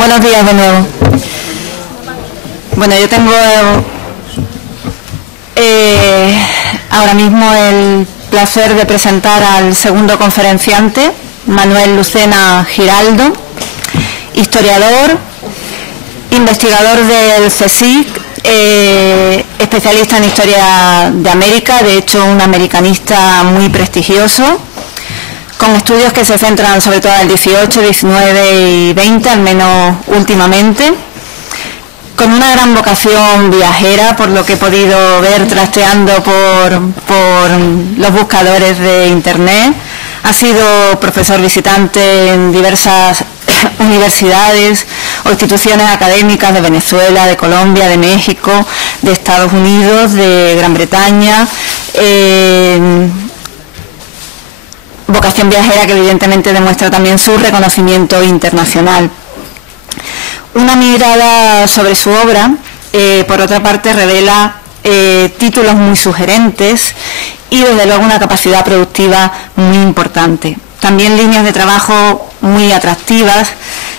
Buenos días de nuevo. Bueno, yo tengo ahora mismo el placer de presentar al segundo conferenciante, Manuel Lucena Giraldo, historiador, investigador del CSIC, especialista en historia de América, de hecho un americanista muy prestigioso, con estudios que se centran sobre todo en el 18, 19 y 20, al menos últimamente, con una gran vocación viajera, por lo que he podido ver trasteando por los buscadores de Internet. Ha sido profesor visitante en diversas universidades o instituciones académicas de Venezuela, de Colombia, de México, de Estados Unidos, de Gran Bretaña. Vocación viajera que evidentemente demuestra también su reconocimiento internacional. Una mirada sobre su obra, por otra parte, revela títulos muy sugerentes y desde luego una capacidad productiva muy importante. También líneas de trabajo muy atractivas.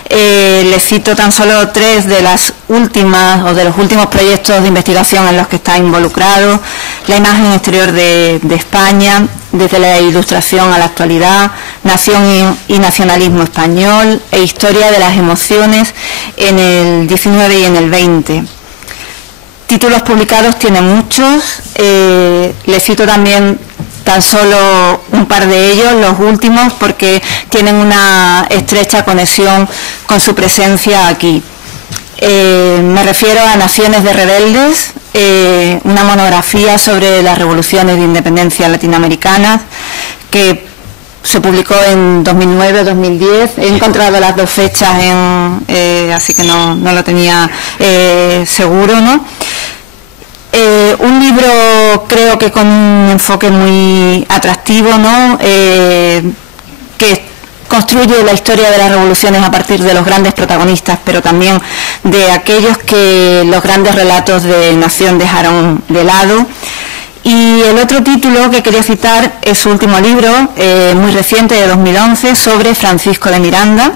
Les cito tan solo 3 de las últimas o de los últimos proyectos de investigación en los que está involucrado: la imagen exterior de España, desde la Ilustración a la actualidad, nación y nacionalismo español, e historia de las emociones en el 19 y en el 20. Títulos publicados tiene muchos. Les cito también tan solo un par de ellos, los últimos, porque tienen una estrecha conexión con su presencia aquí. Me refiero a Naciones de Rebeldes, una monografía sobre las revoluciones de independencia latinoamericanas, que se publicó en 2009 o 2010. He encontrado las dos fechas, así que no lo tenía seguro, ¿no? Un libro creo que con un enfoque muy atractivo, ¿no? Que construye la historia de las revoluciones a partir de los grandes protagonistas, pero también de aquellos que los grandes relatos de nación dejaron de lado. Y el otro título que quería citar es su último libro, muy reciente, de 2011, sobre Francisco de Miranda,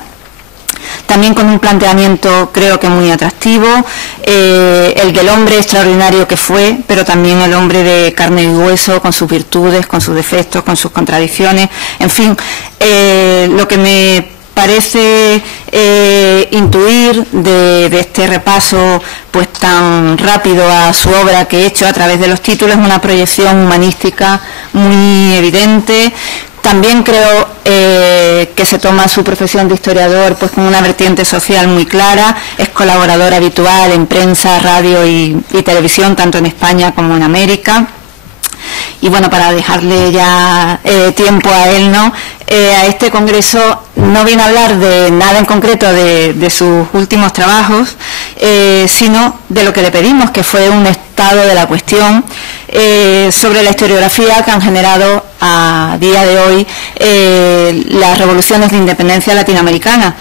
también con un planteamiento creo que muy atractivo, el del hombre extraordinario que fue, pero también el hombre de carne y hueso, con sus virtudes, con sus defectos, con sus contradicciones, en fin, lo que me parece intuir de este repaso pues tan rápido a su obra que he hecho a través de los títulos, una proyección humanística muy evidente. También creo que se toma su profesión de historiador pues con una vertiente social muy clara. Es colaborador habitual en prensa, radio y televisión, tanto en España como en América. Y bueno, para dejarle ya tiempo a él, ¿no? A este congreso no viene a hablar de nada en concreto de sus últimos trabajos, sino de lo que le pedimos, que fue un estado de la cuestión sobre la historiografía que han generado a día de hoy las revoluciones de independencia latinoamericana.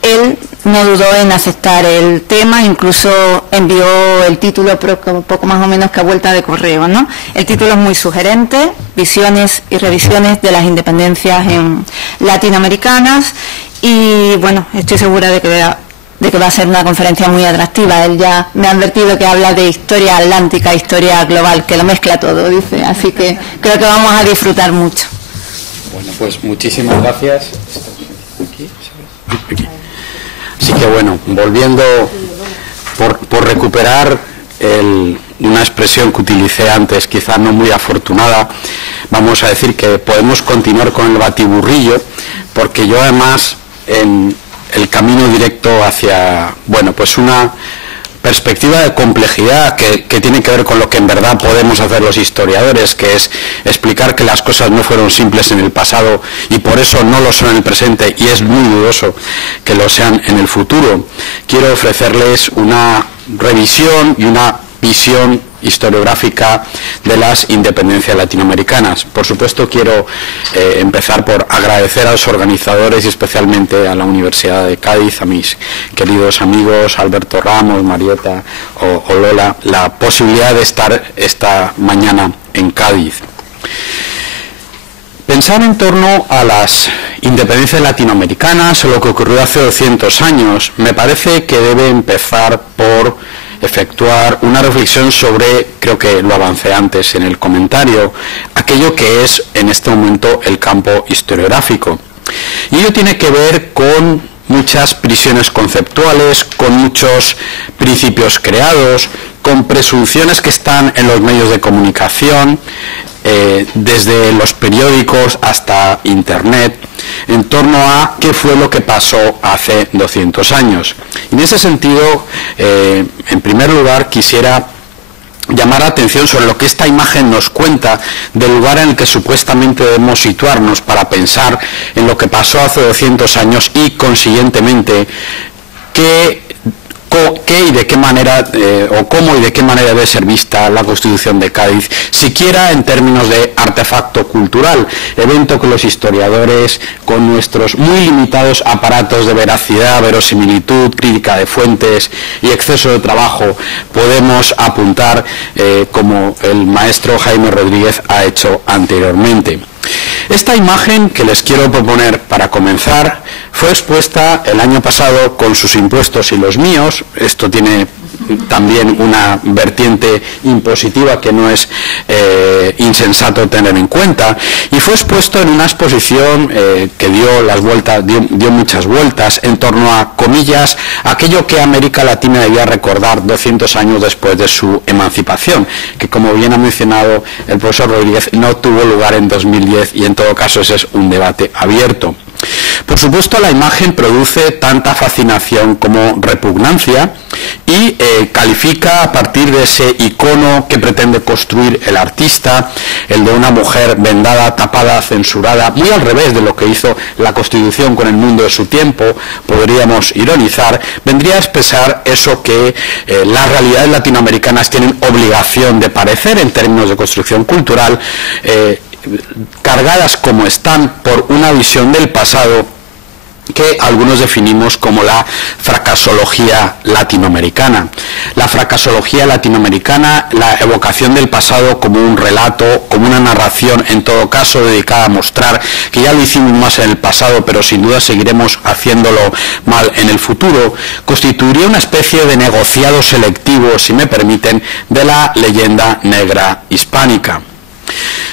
Él no dudó en aceptar el tema, incluso envió el título poco más o menos que a vuelta de correo, ¿no? El título es muy sugerente: Visiones y revisiones de las independencias latinoamericanas, y bueno, estoy segura de que va a ser una conferencia muy atractiva. Él ya me ha advertido que habla de historia atlántica, historia global, que lo mezcla todo, dice, así que creo que vamos a disfrutar mucho. Bueno, pues muchísimas gracias. Así que bueno, volviendo por recuperar una expresión que utilicé antes, quizá no muy afortunada, vamos a decir que podemos continuar con el batiburrillo, porque yo además en el camino directo hacia, bueno, pues una perspectiva de complejidad que tiene que ver con lo que en verdad podemos hacer los historiadores, que es explicar que las cosas no fueron simples en el pasado y por eso no lo son en el presente, y es muy dudoso que lo sean en el futuro. Quiero ofrecerles una revisión y una visión historiográfica de las independencias latinoamericanas. Por supuesto, quiero empezar por agradecer a los organizadores y especialmente a la Universidad de Cádiz, a mis queridos amigos Alberto Ramos, Marieta o Lola, la posibilidad de estar esta mañana en Cádiz. Pensar en torno a las independencia latinoamericana, sobre lo que ocurrió hace 200 años, me parece que debe empezar por efectuar una reflexión sobre, creo que lo avancé antes en el comentario, aquello que es en este momento el campo historiográfico. Y ello tiene que ver con muchas prisiones conceptuales, con muchos principios creados, con presunciones que están en los medios de comunicación, desde los periódicos hasta Internet, en torno a qué fue lo que pasó hace 200 años. Y en ese sentido, en primer lugar, quisiera llamar la atención sobre lo que esta imagen nos cuenta del lugar en el que supuestamente debemos situarnos para pensar en lo que pasó hace 200 años y, consiguientemente, qué y de qué manera, o cómo y de qué manera debe ser vista la Constitución de Cádiz, siquiera en términos de artefacto cultural, evento que los historiadores, con nuestros muy limitados aparatos de veracidad, verosimilitud, crítica de fuentes y exceso de trabajo, podemos apuntar, como el maestro Jaime Rodríguez ha hecho anteriormente. Esta imagen que les quiero proponer para comenzar fue expuesta el año pasado con sus impuestos y los míos. Esto tiene también una vertiente impositiva que no es insensato tener en cuenta, y fue expuesto en una exposición que dio muchas vueltas en torno a, comillas, aquello que América Latina debía recordar 200 años después de su emancipación, que, como bien ha mencionado el profesor Rodríguez, no tuvo lugar en 2010, y en todo caso ese es un debate abierto. Por supuesto, la imagen produce tanta fascinación como repugnancia y califica a partir de ese icono que pretende construir el artista, el de una mujer vendada, tapada, censurada, muy al revés de lo que hizo la Constitución con el mundo de su tiempo, podríamos ironizar, vendría a expresar eso que las realidades latinoamericanas tienen obligación de parecer en términos de construcción cultural, cargadas como están por una visión del pasado que algunos definimos como la fracasología latinoamericana. La fracasología latinoamericana, la evocación del pasado como un relato, como una narración, en todo caso dedicada a mostrar que ya lo hicimos más en el pasado, pero sin duda seguiremos haciéndolo mal en el futuro, constituiría una especie de negociado selectivo, si me permiten, de la leyenda negra hispánica.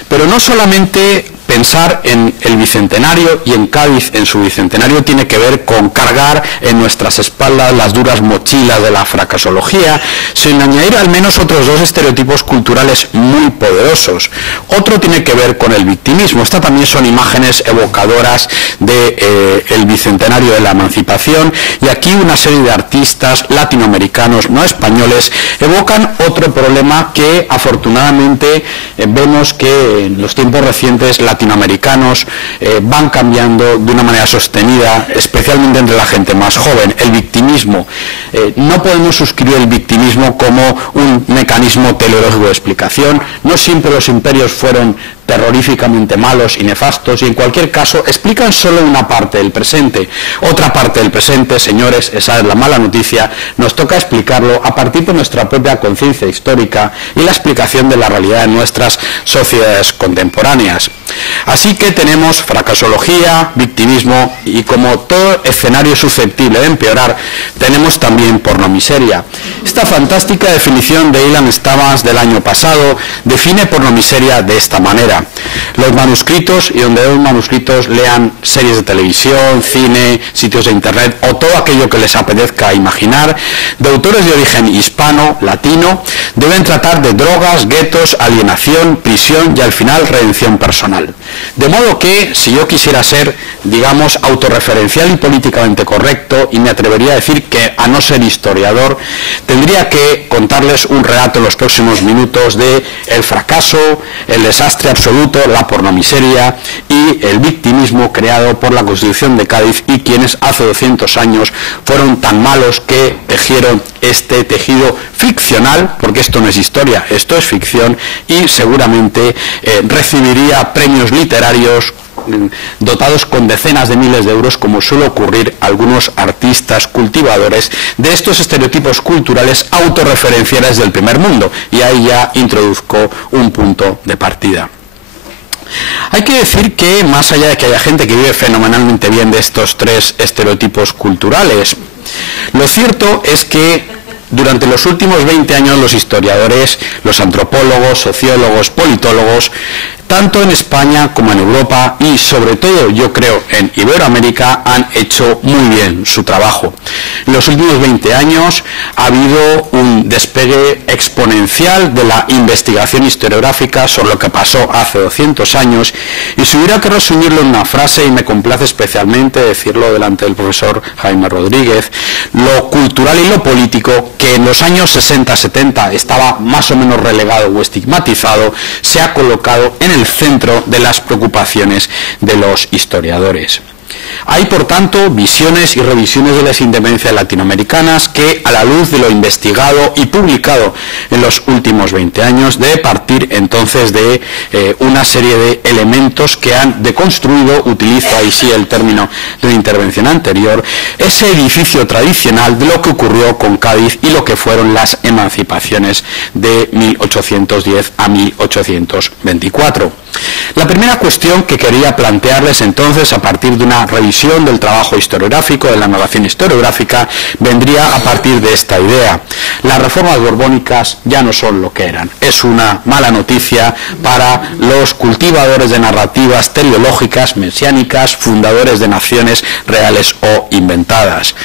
Pero no solamente pensar en el Bicentenario y en Cádiz en su Bicentenario tiene que ver con cargar en nuestras espaldas las duras mochilas de la fracasología, sin añadir al menos otros dos estereotipos culturales muy poderosos. Otro tiene que ver con el victimismo. Estas también son imágenes evocadoras del Bicentenario de la Emancipación, y aquí una serie de artistas latinoamericanos, no españoles, evocan otro problema que afortunadamente vemos que en los tiempos recientes latinoamericanos van cambiando de una manera sostenida, especialmente entre la gente más joven. El victimismo. No podemos suscribir el victimismo como un mecanismo teleológico de explicación. No siempre los imperios fueron terroríficamente malos y nefastos, y en cualquier caso explican solo una parte del presente. Otra parte del presente, señores, esa es la mala noticia, nos toca explicarlo a partir de nuestra propia conciencia histórica y la explicación de la realidad de nuestras sociedades contemporáneas. Así que tenemos fracasología, victimismo, y como todo escenario susceptible de empeorar, tenemos también pornomiseria. Esta fantástica definición de Ilan Stamats del año pasado define pornomiseria de esta manera: los manuscritos, y donde los manuscritos lean series de televisión, cine, sitios de internet o todo aquello que les apetezca imaginar, de autores de origen hispano, latino, deben tratar de drogas, guetos, alienación, prisión y al final redención personal. De modo que, si yo quisiera ser, digamos, autorreferencial y políticamente correcto, y me atrevería a decir que, a no ser historiador, tendría que contarles un relato en los próximos minutos de el fracaso, el desastre absoluto, la pornomiseria y el victimismo creado por la Constitución de Cádiz, y quienes hace 200 años fueron tan malos que tejieron este tejido ficcional, porque esto no es historia, esto es ficción, y seguramente recibiría premios literarios dotados con decenas de miles de euros, como suele ocurrir a algunos artistas cultivadores de estos estereotipos culturales autorreferenciales del primer mundo, y ahí ya introduzco un punto de partida. Hay que decir que, más allá de que haya gente que vive fenomenalmente bien de estos tres estereotipos culturales, lo cierto es que durante los últimos 20 años los historiadores, los antropólogos, sociólogos, politólogos, tanto en España como en Europa y sobre todo, yo creo, en Iberoamérica, han hecho muy bien su trabajo. En los últimos 20 años ha habido un despegue exponencial de la investigación historiográfica sobre lo que pasó hace 200 años, y si hubiera que resumirlo en una frase, y me complace especialmente decirlo delante del profesor Jaime Rodríguez, lo cultural y lo político, que en los años 60-70 estaba más o menos relegado o estigmatizado, se ha colocado en el centro de las preocupaciones de los historiadores. Hay, por tanto, visiones y revisiones de las independencias latinoamericanas que, a la luz de lo investigado y publicado en los últimos 20 años, debe partir entonces de una serie de elementos que han deconstruido, utilizo ahí sí el término de una intervención anterior, ese edificio tradicional de lo que ocurrió con Cádiz y lo que fueron las emancipaciones de 1810 a 1824. La primera cuestión que quería plantearles entonces, a partir de una revisión del trabajo historiográfico, de la narración historiográfica, vendría a partir de esta idea. Las reformas borbónicas ya no son lo que eran. Es una mala noticia para los cultivadores de narrativas teleológicas, mesiánicas, fundadores de naciones reales o inventadas.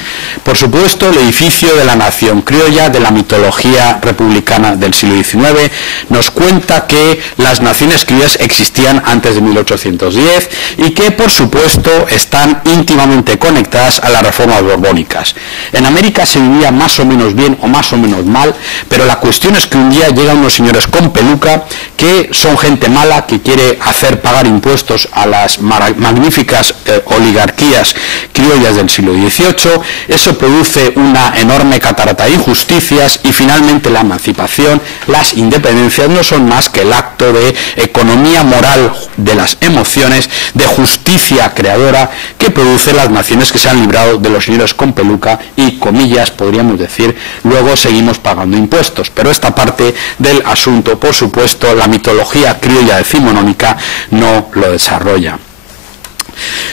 Por supuesto, el edificio de la nación criolla, de la mitología republicana del siglo XIX, nos cuenta que las naciones criollas existían antes de 1810 y que, por supuesto, están íntimamente conectadas a las reformas borbónicas. En América se vivía más o menos bien o más o menos mal, pero la cuestión es que un día llegan unos señores con peluca que son gente mala, que quiere hacer pagar impuestos a las magníficas oligarquías criollas del siglo XVIII. Eso produce una enorme catarata de injusticias y finalmente la emancipación, las independencias no son más que el acto de economía moral de las emociones, de justicia creadora que produce las naciones que se han librado de los señores con peluca y, comillas, podríamos decir, luego seguimos pagando impuestos. Pero esta parte del asunto, por supuesto, la mitología criolla decimonónica no lo desarrolla.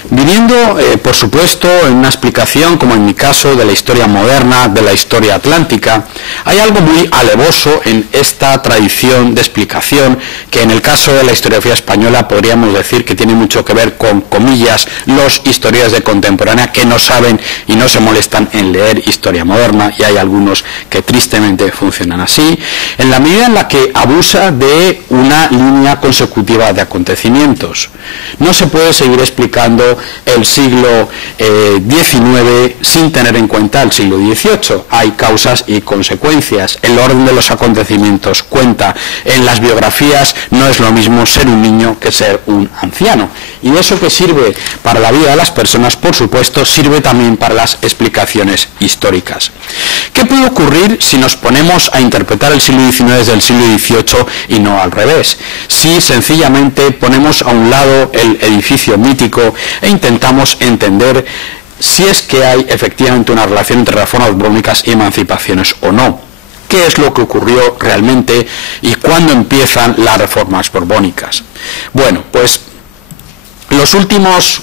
Viniendo, por supuesto, en una explicación, como en mi caso, de la historia moderna, de la historia atlántica, hay algo muy alevoso en esta tradición de explicación que en el caso de la historiografía española podríamos decir que tiene mucho que ver con, comillas, los historiadores de contemporánea que no saben y no se molestan en leer historia moderna, y hay algunos que tristemente funcionan así, en la medida en la que abusa de una línea consecutiva de acontecimientos. No se puede seguir explicando el siglo XIX sin tener en cuenta el siglo XVIII. Hay causas y consecuencias. El orden de los acontecimientos cuenta. En las biografías no es lo mismo ser un niño que ser un anciano. Y eso que sirve para la vida de las personas, por supuesto, sirve también para las explicaciones históricas. ¿Qué puede ocurrir si nos ponemos a interpretar el siglo XIX desde el siglo XVIII y no al revés? Si sencillamente ponemos a un lado el edificio mítico e intentamos entender si es que hay efectivamente una relación entre reformas borbónicas y emancipaciones o no. ¿Qué es lo que ocurrió realmente y cuándo empiezan las reformas borbónicas? Bueno, pues los últimos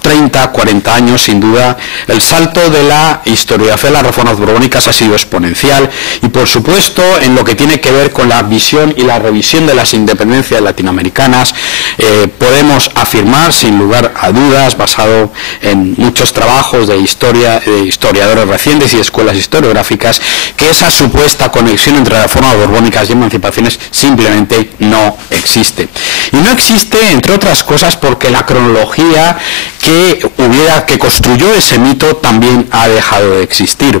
30, 40 años, sin duda, el salto de la historiografía de las reformas borbónicas ha sido exponencial y, por supuesto, en lo que tiene que ver con la visión y la revisión de las independencias latinoamericanas, podemos afirmar, sin lugar a dudas, basado en muchos trabajos de historia, de historiadores recientes y escuelas historiográficas, que esa supuesta conexión entre reformas borbónicas y emancipaciones simplemente no existe. Y no existe, entre otras cosas, porque la cronología que construyó ese mito también ha dejado de existir.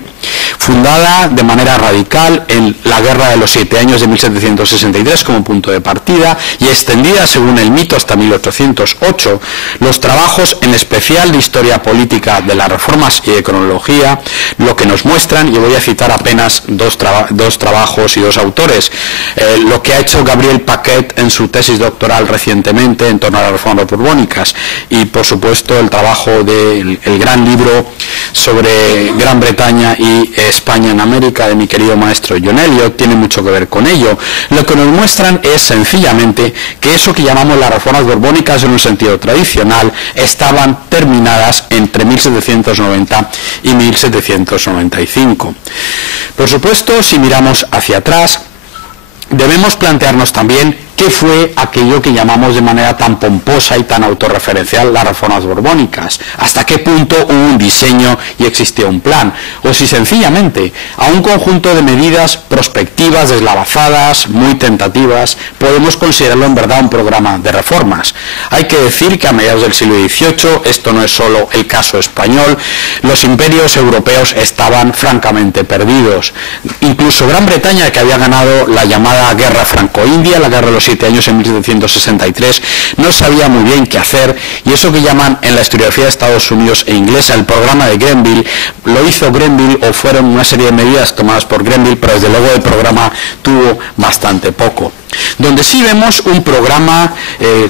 Fundada de manera radical en la Guerra de los 7 Años de 1763 como punto de partida y extendida según el mito hasta 1808, los trabajos en especial de historia política de las reformas y de cronología lo que nos muestran, y voy a citar apenas dos trabajos y dos autores, lo que ha hecho Gabriel Paquet en su tesis doctoral recientemente en torno a las reformas borbónicas y, por supuesto, el el trabajo del gran libro sobre Gran Bretaña y España en América de mi querido maestro John Eliot, tiene mucho que ver con ello. Lo que nos muestran es sencillamente que eso que llamamos las reformas borbónicas en un sentido tradicional estaban terminadas entre 1790 y 1795. Por supuesto, si miramos hacia atrás, debemos plantearnos también qué fue aquello que llamamos de manera tan pomposa y tan autorreferencial las reformas borbónicas, hasta qué punto hubo un diseño y existió un plan, o si sencillamente a un conjunto de medidas prospectivas, deslavazadas, muy tentativas, podemos considerarlo en verdad un programa de reformas. Hay que decir que a mediados del siglo XVIII, esto no es solo el caso español, los imperios europeos estaban francamente perdidos. Incluso Gran Bretaña, que había ganado la llamada Guerra Franco-India, la Guerra de los 7 años en 1763, no sabía muy bien qué hacer, y eso que llaman en la historiografía de Estados Unidos e inglesa el programa de Grenville, lo hizo Grenville, o fueron una serie de medidas tomadas por Grenville, pero desde luego el programa tuvo bastante poco. Donde sí vemos un programa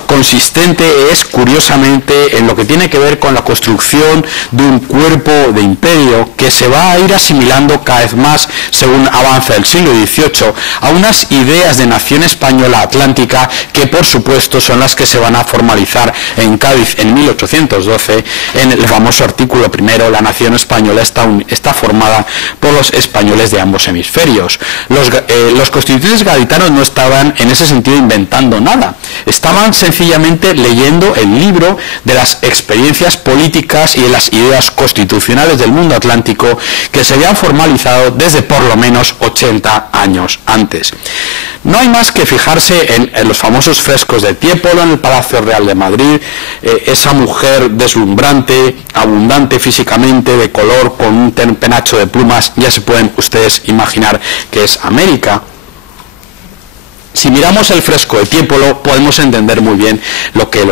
consistente es, curiosamente, en lo que tiene que ver con la construcción de un cuerpo de imperio que se va a ir asimilando cada vez más, según avanza el siglo XVIII, a unas ideas de nación española atlántica que, por supuesto, son las que se van a formalizar en Cádiz en 1812, en el famoso artículo primero: la nación española está formada por los españoles de ambos hemisferios. Los constituyentes gaditanos no estaban en ese sentido inventando nada, estaban sencillamente leyendo el libro de las experiencias políticas y de las ideas constitucionales del mundo atlántico que se habían formalizado desde por lo menos 80 años antes. No hay más que fijarse en los famosos frescos de Tiepolo en el Palacio Real de Madrid, esa mujer deslumbrante, abundante físicamente, de color, con un penacho de plumas, ya se pueden ustedes imaginar que es América. Si miramos el fresco de Tiepolo, podemos entender muy bien lo que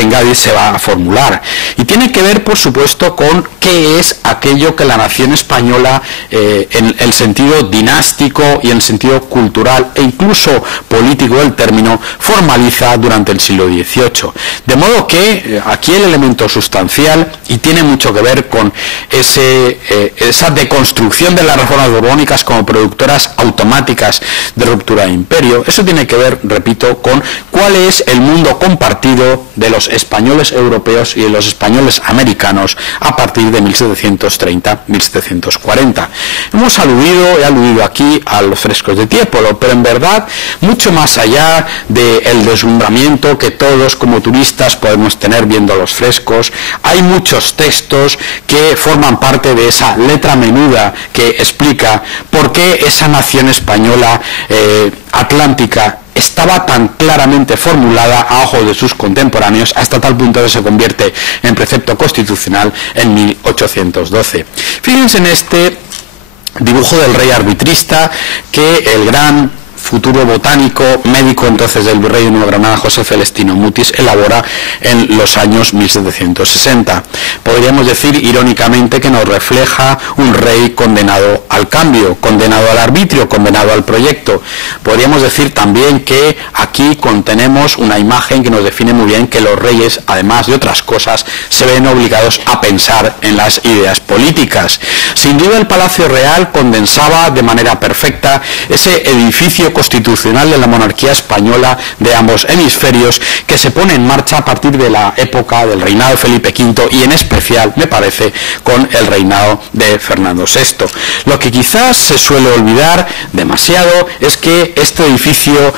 en Cádiz se va a formular. Y tiene que ver, por supuesto, con qué es aquello que la nación española, en el sentido dinástico y en el sentido cultural e incluso político del término, formaliza durante el siglo XVIII. De modo que aquí el elemento sustancial, y tiene mucho que ver con esa deconstrucción de las reformas borbónicas como productoras automáticas de ruptura de imperio, eso tiene que ver, repito, con cuál es el mundo compartido de los españoles europeos y de los españoles americanos a partir de 1730-1740. He aludido aquí a los frescos de Tiepolo, pero en verdad, mucho más allá del deslumbramiento que todos como turistas podemos tener viendo los frescos, hay muchos textos que forman parte de esa letra menuda que explica por qué esa nación española atlántica estaba tan claramente formulada a ojos de sus contemporáneos, hasta tal punto que se convierte en precepto constitucional en 1812. Fíjense en este dibujo del rey arbitrista que el gran futuro botánico, médico entonces del virrey de Nueva Granada, José Celestino Mutis, elabora en los años 1760. Podríamos decir irónicamente que nos refleja un rey condenado al cambio, condenado al arbitrio, condenado al proyecto. Podríamos decir también que aquí contenemos una imagen que nos define muy bien que los reyes, además de otras cosas, se ven obligados a pensar en las ideas políticas. Sin duda el Palacio Real condensaba de manera perfecta ese edificio constitucional de la monarquía española de ambos hemisferios que se pone en marcha a partir de la época del reinado de Felipe V y en especial, me parece, con el reinado de Fernando VI. Lo que quizás se suele olvidar demasiado es que este edificio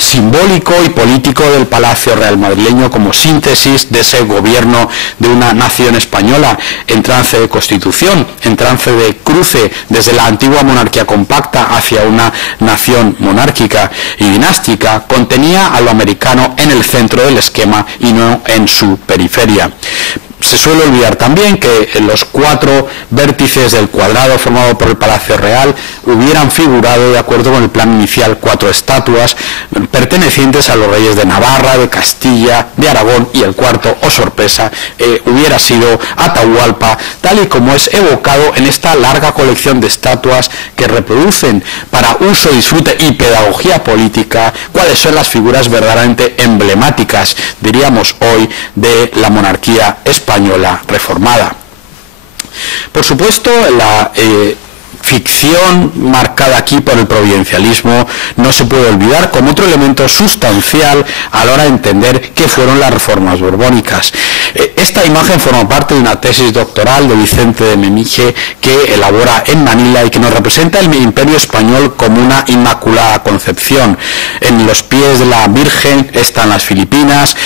simbólico y político del Palacio Real madrileño, como síntesis de ese gobierno de una nación española en trance de constitución, en trance de cruce desde la antigua monarquía compacta hacia una nación monárquica y dinástica, contenía a lo americano en el centro del esquema y no en su periferia. Se suele olvidar también que en los 4 vértices del cuadrado formado por el Palacio Real hubieran figurado, de acuerdo con el plan inicial, 4 estatuas pertenecientes a los reyes de Navarra, de Castilla, de Aragón, y el cuarto, oh sorpresa, hubiera sido Atahualpa, tal y como es evocado en esta larga colección de estatuas que reproducen para uso, disfrute y pedagogía política cuáles son las figuras verdaderamente emblemáticas, diríamos hoy, de la monarquía española española reformada. Por supuesto, la ficción marcada aquí por el providencialismo no se puede olvidar como otro elemento sustancial a la hora de entender qué fueron las reformas borbónicas. Esta imagen forma parte de una tesis doctoral de Vicente de Memije que elabora en Manila y que nos representa el imperio español como una inmaculada concepción. En los pies de la Virgen están las Filipinas,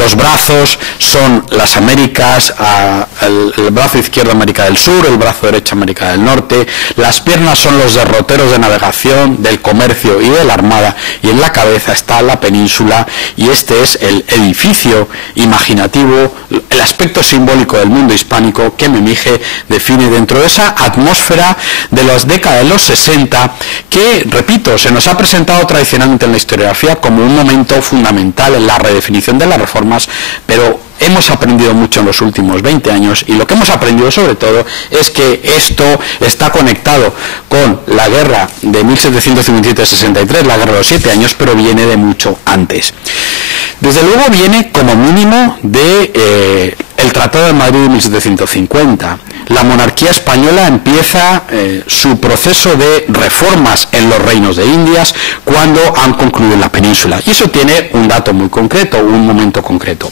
los brazos son las Américas, el brazo izquierdo América del Sur, el brazo derecho América del Norte. Las piernas son los derroteros de navegación, del comercio y de la armada, y en la cabeza está la península, y este es el edificio imaginativo, el aspecto simbólico del mundo hispánico que Memije define dentro de esa atmósfera de las décadas de los 60, que, repito, se nos ha presentado tradicionalmente en la historiografía como un momento fundamental en la redefinición de las reformas, pero hemos aprendido mucho en los últimos 20 años, y lo que hemos aprendido sobre todo es que esto está conectado con la guerra de 1757-63, la guerra de los 7 años, pero viene de mucho antes. Desde luego viene como mínimo de el Tratado de Madrid de 1750. La monarquía española empieza su proceso de reformas en los reinos de Indias cuando han concluido en la península. Y eso tiene un dato muy concreto, un momento concreto.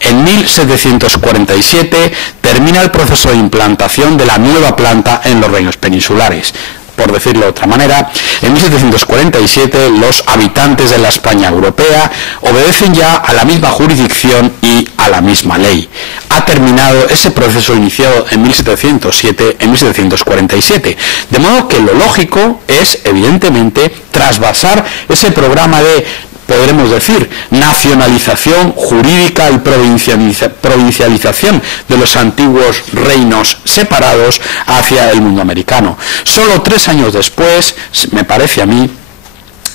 En 1747 termina el proceso de implantación de la nueva planta en los reinos peninsulares. Por decirlo de otra manera, en 1747 los habitantes de la España europea obedecen ya a la misma jurisdicción y a la misma ley. Ha terminado ese proceso iniciado en 1707, en 1747. De modo que lo lógico es, evidentemente, trasvasar ese programa de, podremos decir, nacionalización jurídica y provincialización de los antiguos reinos separados hacia el mundo americano. Solo 3 años después, me parece a mí,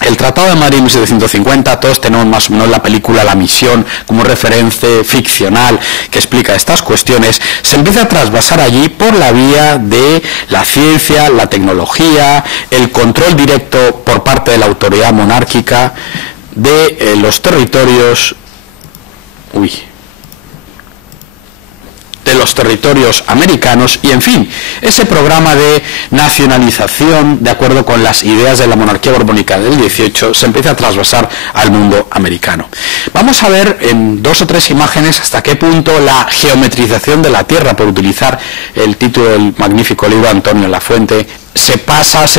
el Tratado de Madrid 1750, todos tenemos más o menos la película La Misión como referencia ficcional que explica estas cuestiones, se empieza a trasvasar allí por la vía de la ciencia, la tecnología, el control directo por parte de la autoridad monárquica de los territorios de los territorios americanos, y en fin, ese programa de nacionalización de acuerdo con las ideas de la monarquía borbónica del 18 se empieza a trasvasar al mundo americano. Vamos a ver en 2 o 3 imágenes hasta qué punto la geometrización de la Tierra, por utilizar el título del magnífico libro de Antonio Lafuente, se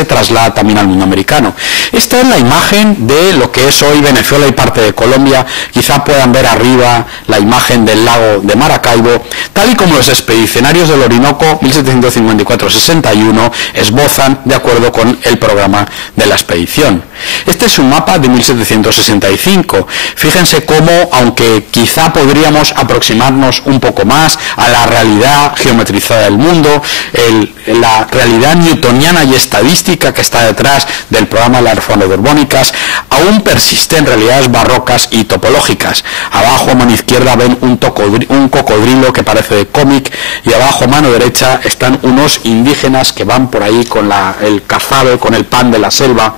traslada también al mundo americano. Esta es la imagen de lo que es hoy Venezuela y parte de Colombia. Quizá puedan ver arriba la imagen del lago de Maracaibo, tal y como los expedicionarios del Orinoco 1754-61 esbozan de acuerdo con el programa de la expedición. Este es un mapa de 1765. Fíjense cómo, aunque quizá podríamos aproximarnos un poco más a la realidad geometrizada del mundo, la realidad newtoniana y estadística que está detrás del programa de las reformas borbónicas, aún persiste en realidades barrocas y topológicas. Abajo a mano izquierda ven un cocodrilo que parece de cómic, y abajo a mano derecha están unos indígenas que van por ahí con el cazabe, con el pan de la selva,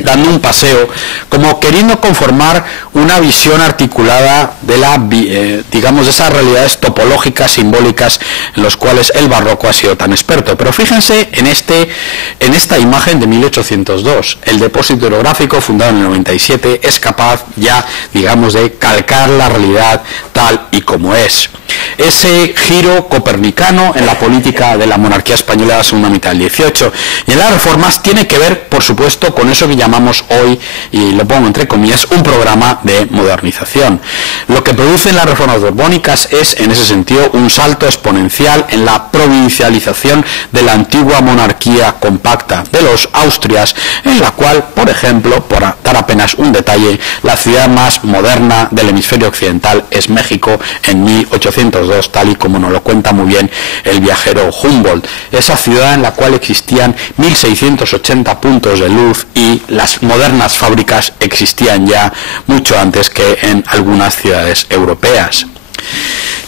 dando un paseo, como queriendo conformar una visión articulada de digamos, de esas realidades topológicas, simbólicas, en los cuales el barroco ha sido tan experto. Pero fíjense en esta imagen de 1802, el depósito hidrográfico fundado en el 97 es capaz ya, digamos, de calcar la realidad tal y como es. Ese giro copernicano en la política de la monarquía española de la segunda mitad del 18 y en las reformas tiene que ver, por supuesto, con eso que llamamos hoy, y lo pongo entre comillas, un programa de modernización. Lo que producen las reformas borbónicas es, en ese sentido, un salto exponencial en la provincialización de la antigua monarquía compacta de los Austrias, en la cual, por ejemplo, por dar apenas un detalle, la ciudad más moderna del hemisferio occidental es México en 1802, tal y como nos lo cuenta muy bien el viajero Humboldt. Esa ciudad en la cual existían 1680 puntos de luz y las modernas fábricas existían ya mucho antes que en algunas ciudades europeas.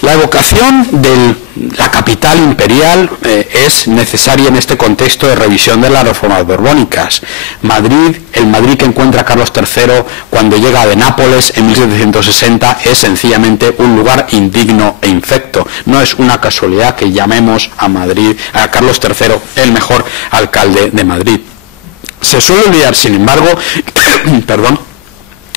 La evocación de la capital imperial es necesaria en este contexto de revisión de las reformas borbónicas. Madrid, el Madrid que encuentra Carlos III cuando llega de Nápoles en 1760, es sencillamente un lugar indigno e infecto. No es una casualidad que llamemos a Carlos III el mejor alcalde de Madrid. Se suele olvidar, sin embargo,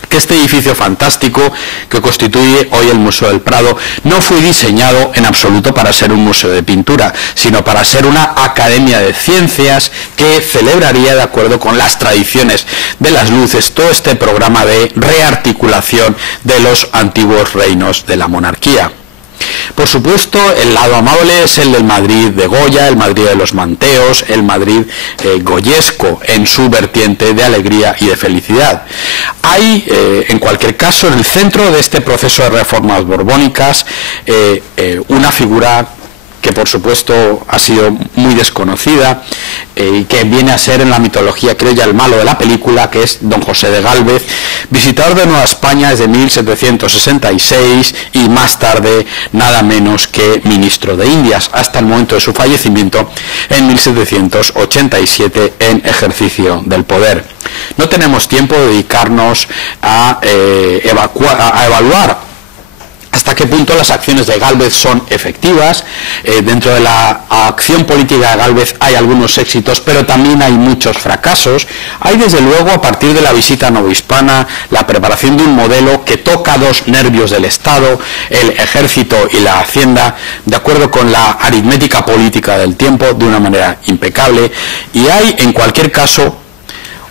que este edificio fantástico que constituye hoy el Museo del Prado no fue diseñado en absoluto para ser un museo de pintura, sino para ser una academia de ciencias que celebraría, de acuerdo con las tradiciones de las luces, todo este programa de rearticulación de los antiguos reinos de la monarquía. Por supuesto, el lado amable es el del Madrid de Goya, el Madrid de los manteos, el Madrid goyesco en su vertiente de alegría y de felicidad. Hay, en cualquier caso, en el centro de este proceso de reformas borbónicas, una figura que por supuesto ha sido muy desconocida y que viene a ser en la mitología criolla el malo de la película, que es don José de Gálvez, visitador de Nueva España desde 1766 y más tarde nada menos que ministro de Indias, hasta el momento de su fallecimiento en 1787 en ejercicio del poder. No tenemos tiempo de dedicarnos a evaluar hasta qué punto las acciones de Gálvez son efectivas. Dentro de la acción política de Gálvez hay algunos éxitos, pero también hay muchos fracasos. Hay, desde luego, a partir de la visita novohispana, la preparación de un modelo que toca dos nervios del Estado, el ejército y la hacienda, de acuerdo con la aritmética política del tiempo, de una manera impecable. Y hay, en cualquier caso,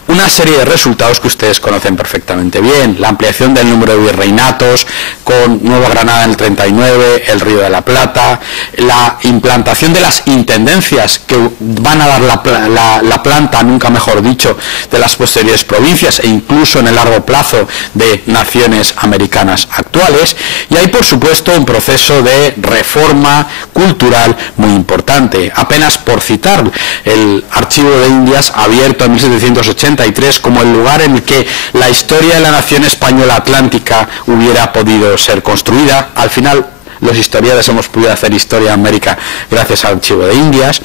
una serie de resultados que ustedes conocen perfectamente bien: la ampliación del número de virreinatos con Nueva Granada en el 39, el Río de la Plata, la implantación de las intendencias que van a dar la planta, nunca mejor dicho, de las posteriores provincias e incluso en el largo plazo de naciones americanas actuales. Y hay, por supuesto, un proceso de reforma cultural muy importante. Apenas por citar el Archivo de Indias, abierto en 1780 como el lugar en el que la historia de la nación española atlántica hubiera podido ser construida. Al final, los historiadores hemos podido hacer historia de América gracias al Archivo de Indias.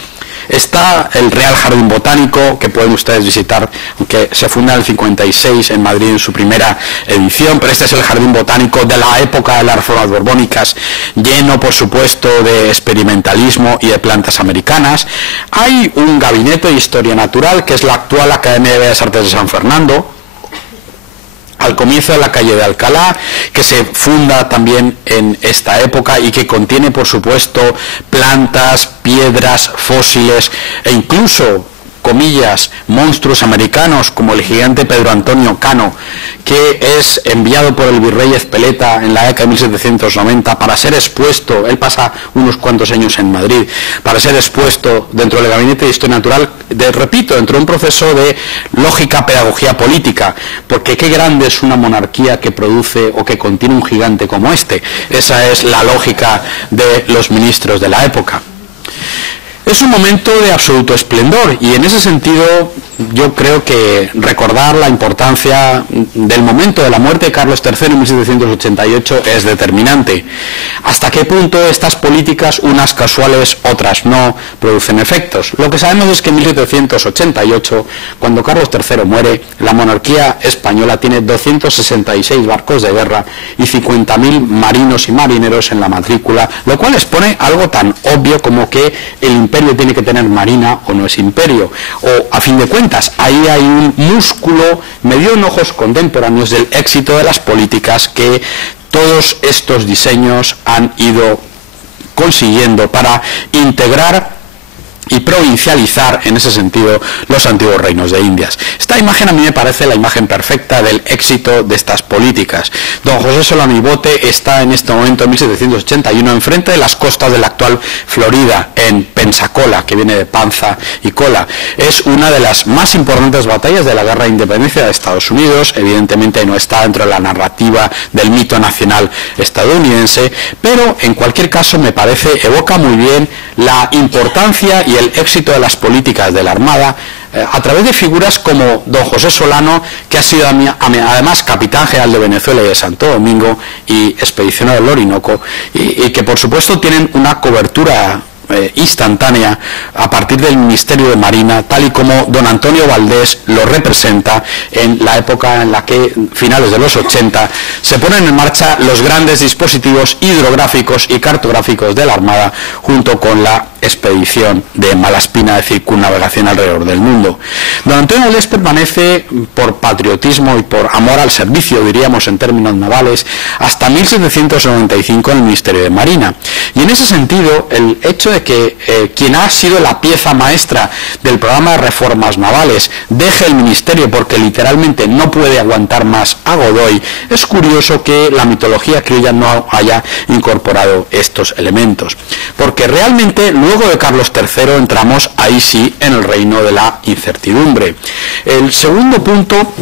Está el Real Jardín Botánico, que pueden ustedes visitar, que se funda en el 56 en Madrid en su primera edición, pero este es el Jardín Botánico de la época de las reformas borbónicas, lleno, por supuesto, de experimentalismo y de plantas americanas. Hay un gabinete de historia natural, que es la actual Academia de Bellas Artes de San Fernando, al comienzo de la calle de Alcalá, que se funda también en esta época y que contiene, por supuesto, plantas, piedras, fósiles e incluso, comillas, monstruos americanos como el gigante Pedro Antonio Cano, que es enviado por el virrey Ezpeleta en la década de 1790 para ser expuesto. Él pasa unos cuantos años en Madrid para ser expuesto dentro del Gabinete de Historia Natural, repito, dentro de un proceso de lógica pedagogía política, porque qué grande es una monarquía que produce o que contiene un gigante como este. Esa es la lógica de los ministros de la época. Es un momento de absoluto esplendor y en ese sentido yo creo que recordar la importancia del momento de la muerte de Carlos III en 1788 es determinante. ¿Hasta qué punto estas políticas, unas casuales, otras no, producen efectos? Lo que sabemos es que en 1788, cuando Carlos III muere, la monarquía española tiene 266 barcos de guerra y 50.000 marinos y marineros en la matrícula, lo cual expone algo tan obvio como que el imperio tiene que tener marina o no es imperio, o a fin de cuentas ahí hay un músculo medio en ojos contemporáneos del éxito de las políticas que todos estos diseños han ido consiguiendo para integrar y provincializar en ese sentido los antiguos reinos de Indias. Esta imagen a mí me parece la imagen perfecta del éxito de estas políticas. Don José Solano y Bote está en este momento, en 1781, enfrente de las costas de la actual Florida, en Pensacola, que viene de panza y cola. Es una de las más importantes batallas de la guerra de independencia de Estados Unidos. Evidentemente no está dentro de la narrativa del mito nacional estadounidense, pero en cualquier caso me parece evoca muy bien la importancia y el éxito de las políticas de la Armada a través de figuras como don José Solano, que ha sido además capitán general de Venezuela y de Santo Domingo y expedicionario del Orinoco, y que por supuesto tienen una cobertura instantánea a partir del Ministerio de Marina, tal y como don Antonio Valdés lo representa en la época en la que, finales de los 80, se ponen en marcha los grandes dispositivos hidrográficos y cartográficos de la Armada, junto con la expedición de Malaspina de circunnavegación alrededor del mundo. Don Antonio Valdés permanece, por patriotismo y por amor al servicio, diríamos en términos navales, hasta 1795 en el Ministerio de Marina. Y en ese sentido, el hecho de que quien ha sido la pieza maestra del programa de reformas navales deje el ministerio porque literalmente no puede aguantar más a Godoy, es curioso que la mitología criolla no haya incorporado estos elementos, porque realmente luego de Carlos III entramos ahí sí en el reino de la incertidumbre. El segundo punto,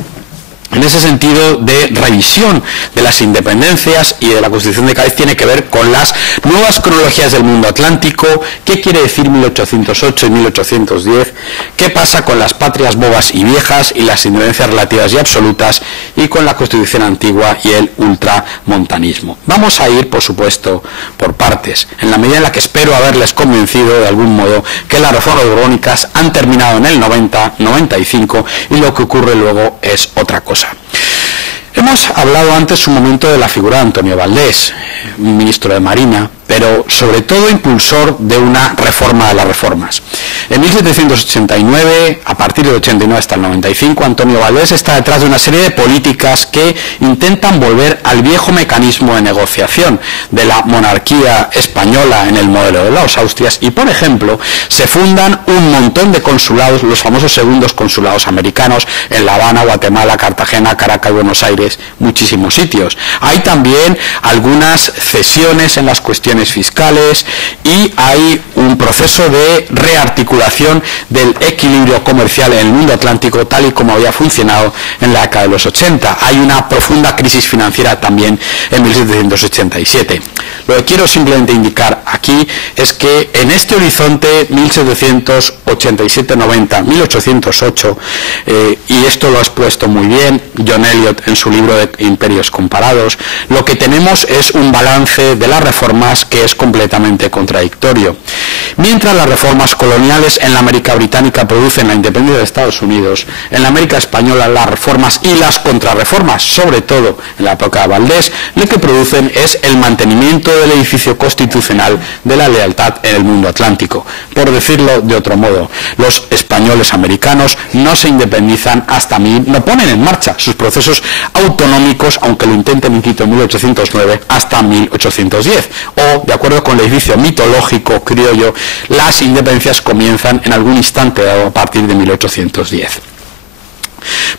en ese sentido de revisión de las independencias y de la Constitución de Cádiz, tiene que ver con las nuevas cronologías del mundo atlántico. ¿Qué quiere decir 1808 y 1810? ¿Qué pasa con las patrias bobas y viejas y las independencias relativas y absolutas, y con la Constitución antigua y el ultramontanismo? Vamos a ir, por supuesto, por partes, en la medida en la que espero haberles convencido de algún modo que las reformas borbónicas han terminado en el 90-95 y lo que ocurre luego es otra cosa. Hemos hablado antes un momento de la figura de Antonio Valdés, ministro de Marina, pero sobre todo impulsor de una reforma de las reformas. En 1789, a partir del 89 hasta el 95, Antonio Valdés está detrás de una serie de políticas que intentan volver al viejo mecanismo de negociación de la monarquía española en el modelo de los Austrias, y por ejemplo se fundan un montón de consulados, los famosos segundos consulados americanos, en La Habana, Guatemala, Cartagena, Caracas, Buenos Aires, muchísimos sitios. Hay también algunas cesiones en las cuestiones fiscales y hay un proceso de rearticulación del equilibrio comercial en el mundo atlántico tal y como había funcionado en la década de los 80. Hay una profunda crisis financiera también en 1787. Lo que quiero simplemente indicar aquí es que en este horizonte 1787-90, 1808, y esto lo ha expuesto muy bien John Eliot en su libro de Imperios Comparados, lo que tenemos es un balance de las reformas que es completamente contradictorio. Mientras las reformas coloniales en la América británica producen la independencia de Estados Unidos, en la América española las reformas y las contrarreformas, sobre todo en la época de Valdés, lo que producen es el mantenimiento del edificio constitucional de la lealtad en el mundo atlántico. Por decirlo de otro modo, los españoles americanos no se independizan no ponen en marcha sus procesos autonómicos, aunque lo intenten en Quito en 1809, hasta 1810. O, de acuerdo con el edificio mitológico criollo, las independencias comienzan en algún instante dado a partir de 1810.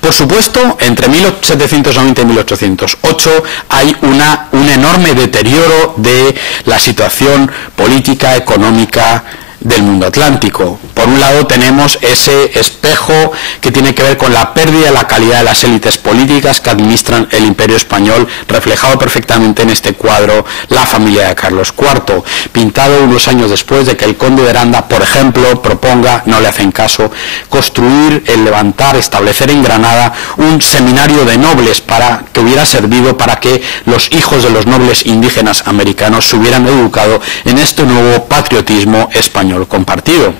Por supuesto, entre 1790 y 1808 hay un enorme deterioro de la situación política, económica del mundo atlántico. Por un lado tenemos ese espejo que tiene que ver con la pérdida de la calidad de las élites políticas que administran el Imperio español, reflejado perfectamente en este cuadro la familia de Carlos IV, pintado unos años después de que el conde de Aranda, por ejemplo, proponga, no le hacen caso, construir, levantar, establecer en Granada un seminario de nobles que hubiera servido para que los hijos de los nobles indígenas americanos se hubieran educado en este nuevo patriotismo español compartido.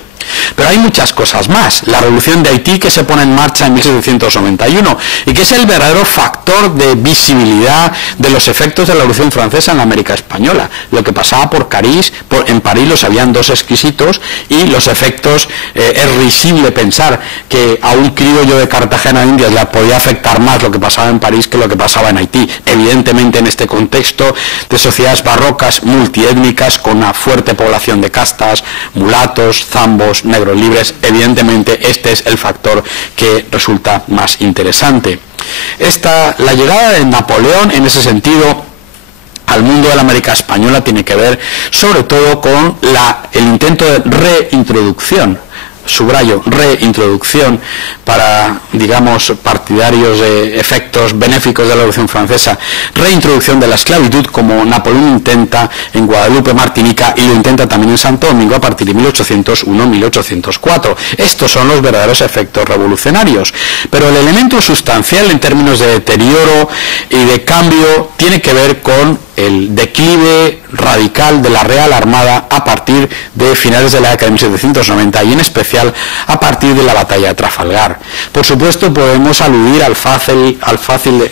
Pero hay muchas cosas más. La revolución de Haití, que se pone en marcha en 1791 y que es el verdadero factor de visibilidad de los efectos de la revolución francesa en la América española. Lo que pasaba en París los habían dos exquisitos, y los efectos, es risible pensar que a un criollo de Cartagena de Indias le podía afectar más lo que pasaba en París que lo que pasaba en Haití. Evidentemente, en este contexto de sociedades barrocas multiétnicas con una fuerte población de castas, mulatos, zambos, negros libres, evidentemente este es el factor que resulta más interesante. La llegada de Napoleón, en ese sentido, al mundo de la América española tiene que ver sobre todo con el intento de reintroducción subrayo, reintroducción para, digamos, partidarios de efectos benéficos de la Revolución Francesa, reintroducción de la esclavitud, como Napoleón intenta en Guadalupe, Martinica, y lo intenta también en Santo Domingo a partir de 1801-1804. Estos son los verdaderos efectos revolucionarios. Pero el elemento sustancial en términos de deterioro y de cambio tiene que ver con el declive radical de la Real Armada a partir de finales de la década de 1790 y en especial a partir de la batalla de Trafalgar. Por supuesto, podemos aludir al fácil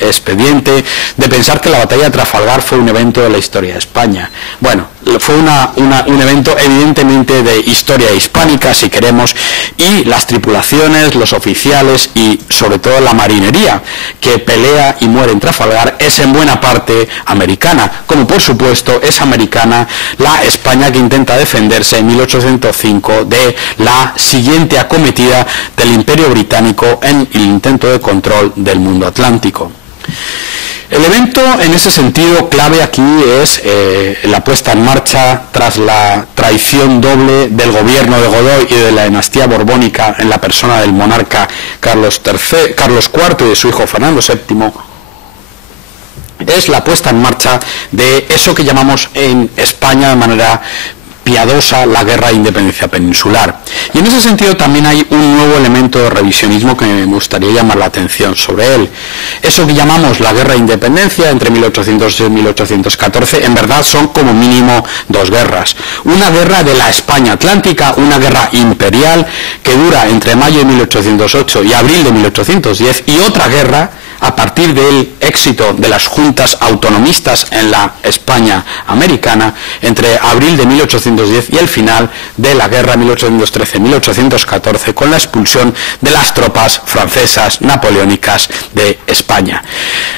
expediente de pensar que la batalla de Trafalgar fue un evento de la historia de España. Bueno, fue un evento evidentemente de historia hispánica, si queremos, y las tripulaciones, los oficiales y sobre todo la marinería que pelea y muere en Trafalgar es en buena parte americana, como por supuesto es americana la España que intenta defenderse en 1805 de la siguiente acometida del Imperio Británico en el intento de control del mundo atlántico. El evento en ese sentido clave aquí es la puesta en marcha tras la traición doble del gobierno de Godoy y de la dinastía borbónica en la persona del monarca Carlos IV y de su hijo Fernando VII. Es la puesta en marcha de eso que llamamos en España de manera piadosa la guerra de independencia peninsular. Y en ese sentido también hay un nuevo elemento de revisionismo que me gustaría llamar la atención sobre él. Eso que llamamos la guerra de independencia entre 1800 y 1814, en verdad son como mínimo dos guerras. Una guerra de la España atlántica, una guerra imperial que dura entre mayo de 1808 y abril de 1810, y otra guerra a partir del éxito de las juntas autonomistas en la España americana entre abril de 1810 y el final de la guerra 1813-1814 con la expulsión de las tropas francesas napoleónicas de España.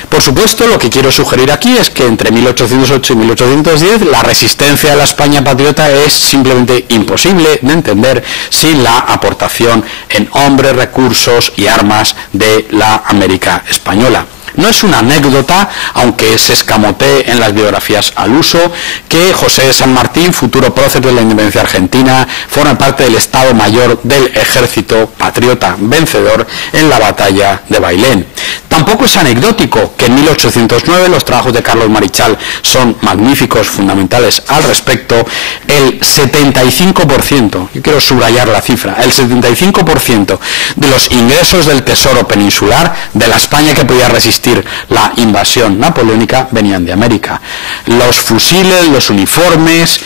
Por supuesto, lo que quiero sugerir aquí es que entre 1808 y 1810 la resistencia de la España patriota es simplemente imposible de entender sin la aportación en hombres, recursos y armas de la América española. No es una anécdota, aunque se escamotee en las biografías al uso, que José de San Martín, futuro prócer de la independencia argentina, forma parte del Estado Mayor del Ejército Patriota vencedor en la batalla de Bailén. Tampoco es anecdótico que en 1809 los trabajos de Carlos Marichal son magníficos, fundamentales al respecto. El 75%, yo quiero subrayar la cifra, el 75% de los ingresos del Tesoro peninsular de la España que podía resistir la invasión napoleónica venían de América. Los fusiles, los uniformes,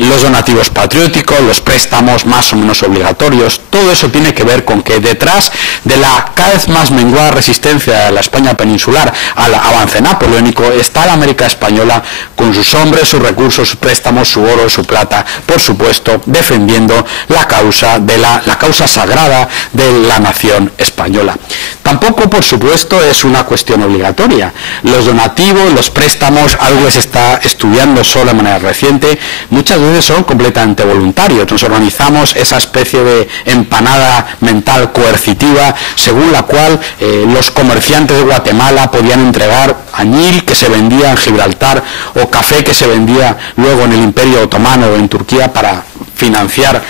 los donativos patrióticos, los préstamos más o menos obligatorios, todo eso tiene que ver con que detrás de la cada vez más menguada resistencia de la España peninsular al avance napoleónico está la América española con sus hombres, sus recursos, sus préstamos, su oro, su plata, por supuesto, defendiendo la causa sagrada de la nación española. Tampoco, por supuesto, es una cuestión obligatoria. Los donativos, los préstamos, algo que se está estudiando solo de manera reciente, muchas veces son completamente voluntarios. Nos organizamos esa especie de empanada mental coercitiva según la cual los comerciantes de Guatemala podían entregar añil que se vendía en Gibraltar o café que se vendía luego en el Imperio Otomano o en Turquía para financiar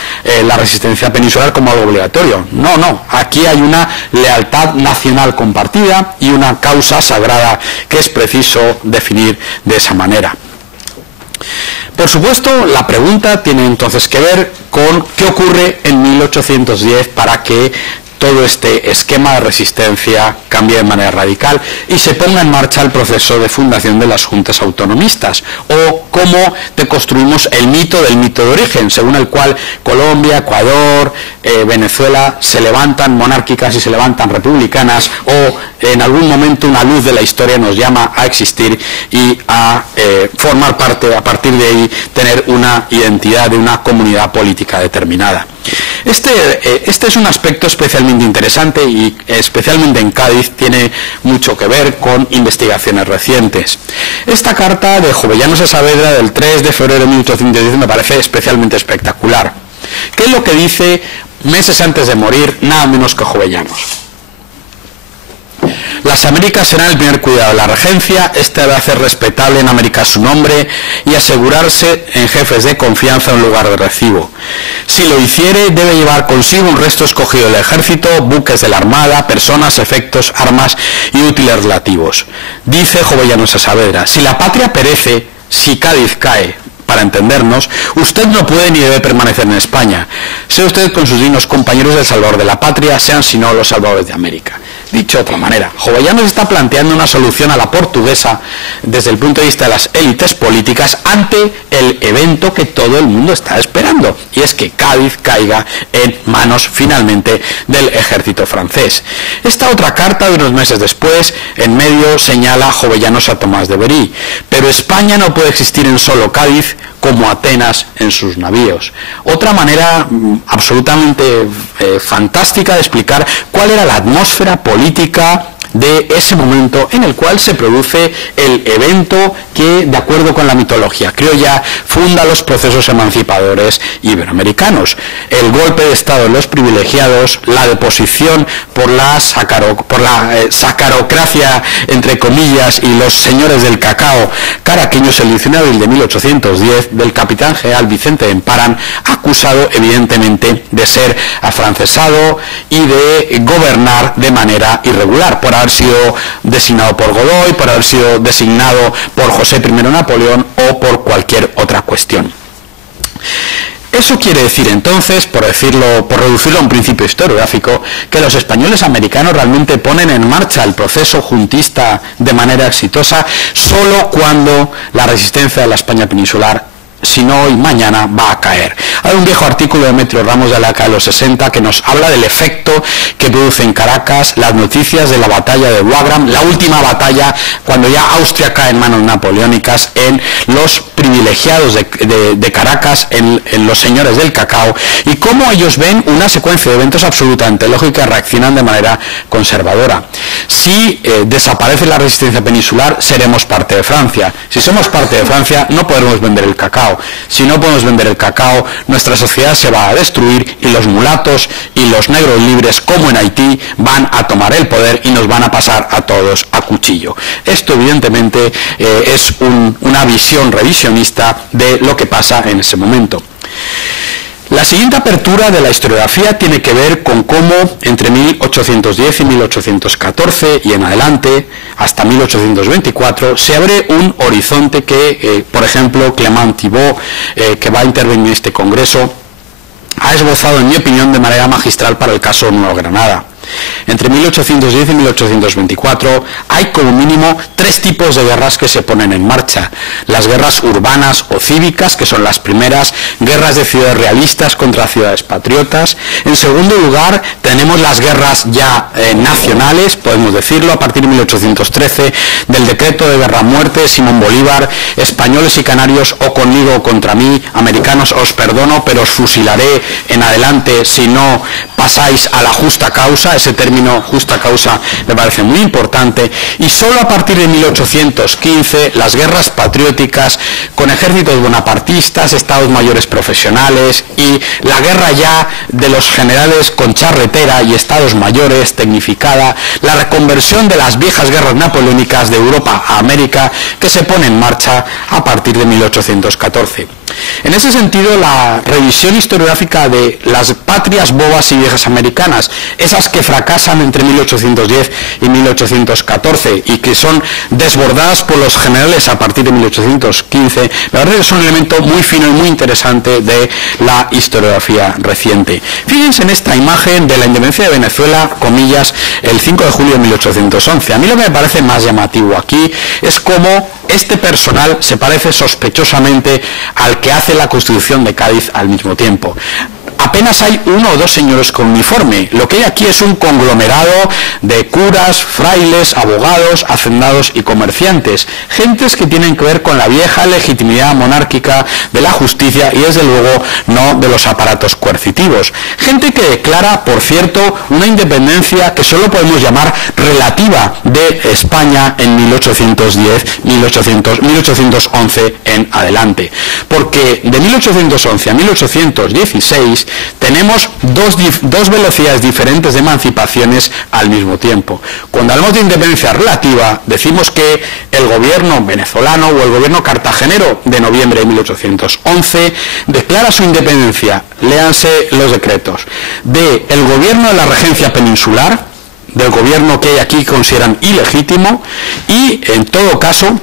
la resistencia peninsular como algo obligatorio. No, aquí hay una lealtad nacional compartida y una causa sagrada que es preciso definir de esa manera. Por supuesto, la pregunta tiene entonces que ver con qué ocurre en 1810 para que todo este esquema de resistencia cambie de manera radical y se ponga en marcha el proceso de fundación de las juntas autonomistas, o cómo deconstruimos el mito del mito de origen, según el cual Colombia, Ecuador, Venezuela se levantan monárquicas y se levantan republicanas, o en algún momento una luz de la historia nos llama a existir y a formar parte, a partir de ahí tener una identidad de una comunidad política determinada. Este es un aspecto especialmente interesante y especialmente en Cádiz tiene mucho que ver con investigaciones recientes. Esta carta de Jovellanos a Saavedra del 3 de febrero de 1810 me parece especialmente espectacular. ¿Qué es lo que dice meses antes de morir nada menos que Jovellanos? Las Américas serán el primer cuidado de la regencia. Este debe hacer respetable en América su nombre y asegurarse en jefes de confianza un lugar de recibo. Si lo hiciere, debe llevar consigo un resto escogido del ejército, buques de la armada, personas, efectos, armas y útiles relativos. Dice Jovellanos a Saavedra: si la patria perece, si Cádiz cae, para entendernos, usted no puede ni debe permanecer en España. Sea usted con sus dignos compañeros del salvador de la patria, sean si no los salvadores de América. Dicho de otra manera, Jovellanos está planteando una solución a la portuguesa desde el punto de vista de las élites políticas ante el evento que todo el mundo está esperando, y es que Cádiz caiga en manos finalmente del ejército francés. Esta otra carta, de unos meses después, en medio señala Jovellanos a Tomás de Berí: pero España no puede existir en solo Cádiz, como Atenas en sus navíos. Otra manera absolutamente fantástica de explicar cuál era la atmósfera política de ese momento en el cual se produce el evento que, de acuerdo con la mitología criolla, funda los procesos emancipadores iberoamericanos. El golpe de Estado de los privilegiados, la deposición por la sacarocracia, entre comillas, y los señores del cacao caraqueños el 19 de abril de 1810 del capitán general Vicente de Emparan, acusado evidentemente de ser afrancesado y de gobernar de manera irregular, por haber sido designado por Godoy, por haber sido designado por José I Napoleón o por cualquier otra cuestión. Eso quiere decir entonces, por reducirlo a un principio historiográfico, que los españoles americanos realmente ponen en marcha el proceso juntista de manera exitosa solo cuando la resistencia de la España peninsular, si no hoy, mañana, va a caer. Hay un viejo artículo de Demetrio Ramos de la década de los 60 que nos habla del efecto que produce en Caracas las noticias de la batalla de Wagram, la última batalla cuando ya Austria cae en manos napoleónicas, en los privilegiados de Caracas, en los señores del cacao, y cómo ellos ven una secuencia de eventos absolutamente lógica y reaccionan de manera conservadora. Si desaparece la resistencia peninsular, seremos parte de Francia. Si somos parte de Francia, no podremos vender el cacao. Si no podemos vender el cacao, nuestra sociedad se va a destruir y los mulatos y los negros libres, como en Haití, van a tomar el poder y nos van a pasar a todos a cuchillo. Esto evidentemente es una visión revisionista de lo que pasa en ese momento. La siguiente apertura de la historiografía tiene que ver con cómo entre 1810 y 1814 y en adelante, hasta 1824, se abre un horizonte que, por ejemplo, Clement Thibaut, que va a intervenir en este congreso, ha esbozado, en mi opinión, de manera magistral para el caso Nueva Granada. Entre 1810 y 1824 hay como mínimo 3 tipos de guerras que se ponen en marcha: las guerras urbanas o cívicas, que son las primeras, guerras de ciudades realistas contra ciudades patriotas. En segundo lugar tenemos las guerras ya nacionales, podemos decirlo, a partir de 1813, del decreto de guerra a muerte de Simón Bolívar: españoles y canarios, o conmigo o contra mí, americanos os perdono, pero os fusilaré en adelante si no pasáis a la justa causa. Ese término justa causa me parece muy importante. Y solo a partir de 1815 las guerras patrióticas con ejércitos bonapartistas, estados mayores profesionales, y la guerra ya de los generales con charretera y estados mayores tecnificada, la reconversión de las viejas guerras napoleónicas de Europa a América, que se pone en marcha a partir de 1814. En ese sentido, la revisión historiográfica de las patrias bobas y viejas americanas, esas que fracasan entre 1810 y 1814 y que son desbordadas por los generales a partir de 1815, me parece que es un elemento muy fino y muy interesante de la historiografía reciente. Fíjense en esta imagen de la independencia de Venezuela, comillas, el 5 de julio de 1811. A mí lo que me parece más llamativo aquí es cómo este personal se parece sospechosamente al que hace la Constitución de Cádiz al mismo tiempo. Apenas hay 1 o 2 señores con uniforme. Lo que hay aquí es un conglomerado de curas, frailes, abogados, hacendados y comerciantes. Gentes que tienen que ver con la vieja legitimidad monárquica de la justicia y desde luego no de los aparatos coercitivos. Gente que declara, por cierto, una independencia que solo podemos llamar relativa de España en 1811 en adelante. Porque de 1811 a 1816 tenemos dos velocidades diferentes de emancipaciones al mismo tiempo. Cuando hablamos de independencia relativa, decimos que el gobierno venezolano o el gobierno cartagenero de noviembre de 1811 declara su independencia, léanse los decretos, del gobierno de la regencia peninsular, del gobierno que aquí consideran ilegítimo, y en todo caso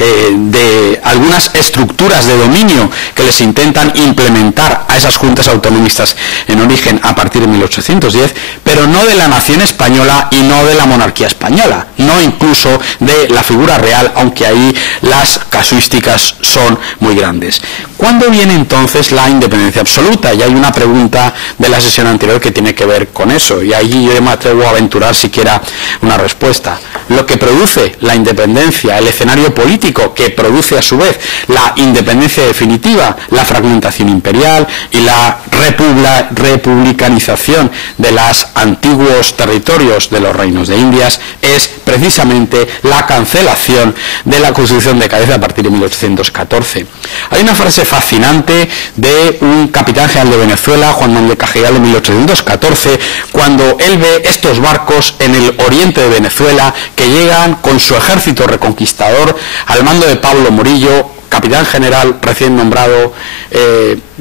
de algunas estructuras de dominio que les intentan implementar a esas juntas autonomistas en origen a partir de 1810, pero no de la nación española y no de la monarquía española, no incluso de la figura real, aunque ahí las casuísticas son muy grandes. ¿Cuándo viene entonces la independencia absoluta? Y hay una pregunta de la sesión anterior que tiene que ver con eso, y ahí yo me atrevo a aventurar siquiera una respuesta. Lo que produce la independencia, el escenario político que produce a su vez la independencia definitiva, la fragmentación imperial y la republicanización de los antiguos territorios de los reinos de Indias, es precisamente la cancelación de la Constitución de Cádiz a partir de 1814. Hay una frase fascinante de un capitán general de Venezuela, Juan Manuel de Cajigal, en 1814, cuando él ve estos barcos en el oriente de Venezuela que llegan con su ejército reconquistador al mando de Pablo Morillo, capitán general recién nombrado.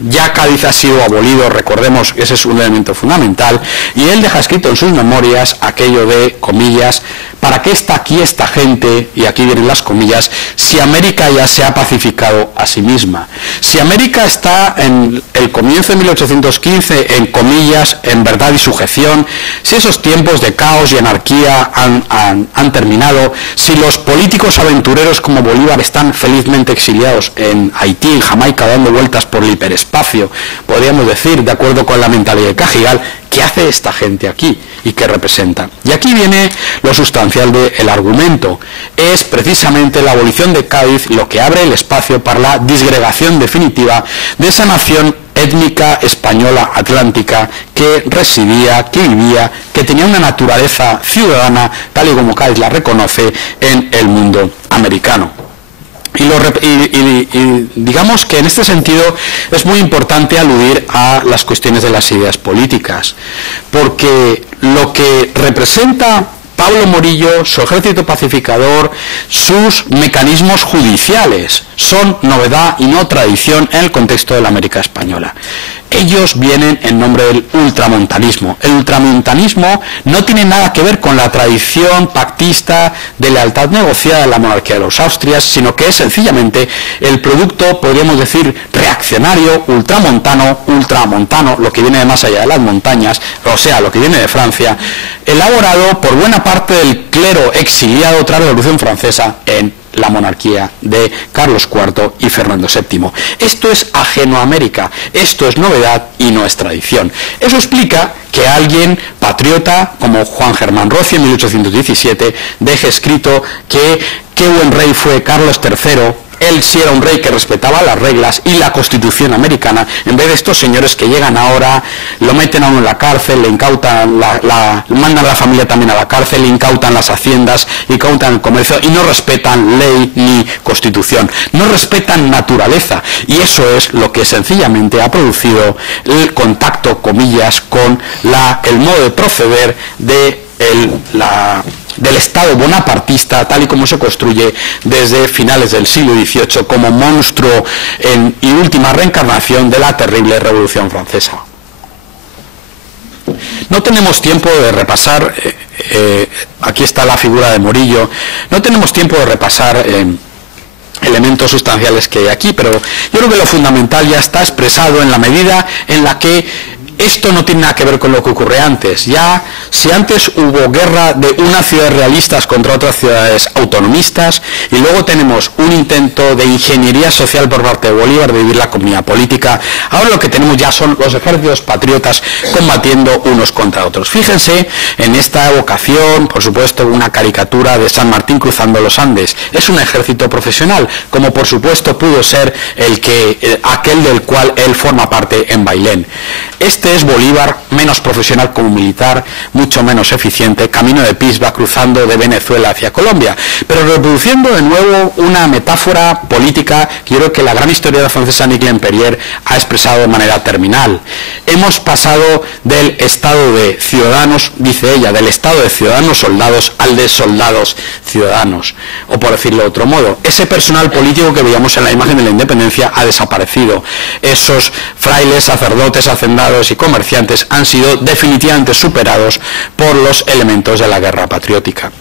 Ya Cádiz ha sido abolido, recordemos, ese es un elemento fundamental, y él deja escrito en sus memorias aquello de, comillas, ¿para qué está aquí esta gente? Y aquí vienen las comillas, si América ya se ha pacificado a sí misma. Si América está en el comienzo de 1815, en comillas, en verdad y sujeción, si esos tiempos de caos y anarquía han terminado, si los políticos aventureros como Bolívar están felizmente exiliados en Haití, en Jamaica, dando vueltas por el hiperespacio, podríamos decir, de acuerdo con la mentalidad de Cajigal, ¿qué hace esta gente aquí y qué representa? Y aquí viene lo sustancial del argumento. Es precisamente la abolición de Cádiz lo que abre el espacio para la disgregación definitiva de esa nación étnica española atlántica que residía, que vivía, que tenía una naturaleza ciudadana, tal y como Cádiz la reconoce, en el mundo americano. Y digamos que en este sentido es muy importante aludir a las cuestiones de las ideas políticas, porque lo que representa Pablo Morillo, su ejército pacificador, sus mecanismos judiciales, son novedad y no tradición en el contexto de la América española. Ellos vienen en nombre del ultramontanismo. El ultramontanismo no tiene nada que ver con la tradición pactista de lealtad negociada de la monarquía de los Austrias, sino que es sencillamente el producto, podríamos decir, reaccionario, ultramontano, lo que viene de más allá de las montañas, o sea, lo que viene de Francia, elaborado por buena parte del clero exiliado tras la Revolución Francesa en la monarquía de Carlos IV y Fernando VII. Esto es ajeno a América, esto es novedad y no es tradición. Eso explica que alguien patriota como Juan Germán Rocio en 1817 deje escrito que qué buen rey fue Carlos III. Él sí era un rey que respetaba las reglas y la Constitución americana, en vez de estos señores que llegan ahora, lo meten a uno en la cárcel, le incautan, mandan a la familia también a la cárcel, le incautan las haciendas, incautan el comercio y no respetan ley ni Constitución, no respetan naturaleza, y eso es lo que sencillamente ha producido el contacto, comillas, con el modo de proceder del Estado bonapartista, tal y como se construye desde finales del siglo XVIII como monstruo y última reencarnación de la terrible Revolución Francesa. No tenemos tiempo de repasar, aquí está la figura de Morillo, no tenemos tiempo de repasar elementos sustanciales que hay aquí, pero yo creo que lo fundamental ya está expresado en la medida en la que esto no tiene nada que ver con lo que ocurre antes. Ya, si antes hubo guerra de unas ciudades realistas contra otras ciudades autonomistas, y luego tenemos un intento de ingeniería social por parte de Bolívar de vivir la comunidad política, ahora lo que tenemos ya son los ejércitos patriotas combatiendo unos contra otros. Fíjense en esta evocación, por supuesto, una caricatura de San Martín cruzando los Andes. Es un ejército profesional, como por supuesto pudo ser aquel del cual él forma parte en Bailén. Este es Bolívar, menos profesional como militar, mucho menos eficiente, camino de Pisba, cruzando de Venezuela hacia Colombia. Pero reproduciendo de nuevo una metáfora política que yo creo que la gran historiadora francesa Annick Lemperrier ha expresado de manera terminal. Hemos pasado del estado de ciudadanos, dice ella, del estado de ciudadanos soldados al de soldados ciudadanos. O por decirlo de otro modo, ese personal político que veíamos en la imagen de la independencia ha desaparecido. Esos frailes, sacerdotes, hacendados y comerciantes han sido definitivamente superados por los elementos de la guerra patriótica.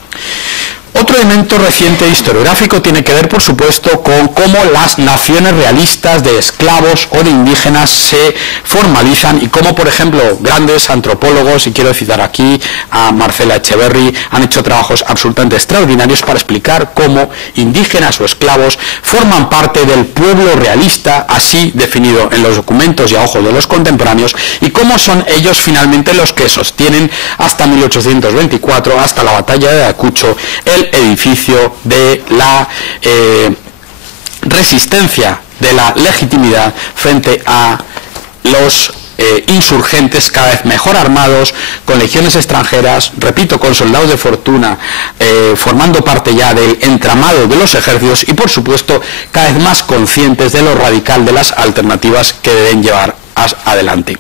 Otro elemento reciente historiográfico tiene que ver, por supuesto, con cómo las naciones realistas de esclavos o de indígenas se formalizan y cómo, por ejemplo, grandes antropólogos, y quiero citar aquí a Marcela Echeverry, han hecho trabajos absolutamente extraordinarios para explicar cómo indígenas o esclavos forman parte del pueblo realista, así definido en los documentos y a ojos de los contemporáneos, y cómo son ellos finalmente los que sostienen hasta 1824, hasta la batalla de Ayacucho, el edificio de la resistencia, de la legitimidad frente a los insurgentes cada vez mejor armados, con legiones extranjeras, repito, con soldados de fortuna, formando parte ya del entramado de los ejércitos y, por supuesto, cada vez más conscientes de lo radical de las alternativas que deben llevar adelante.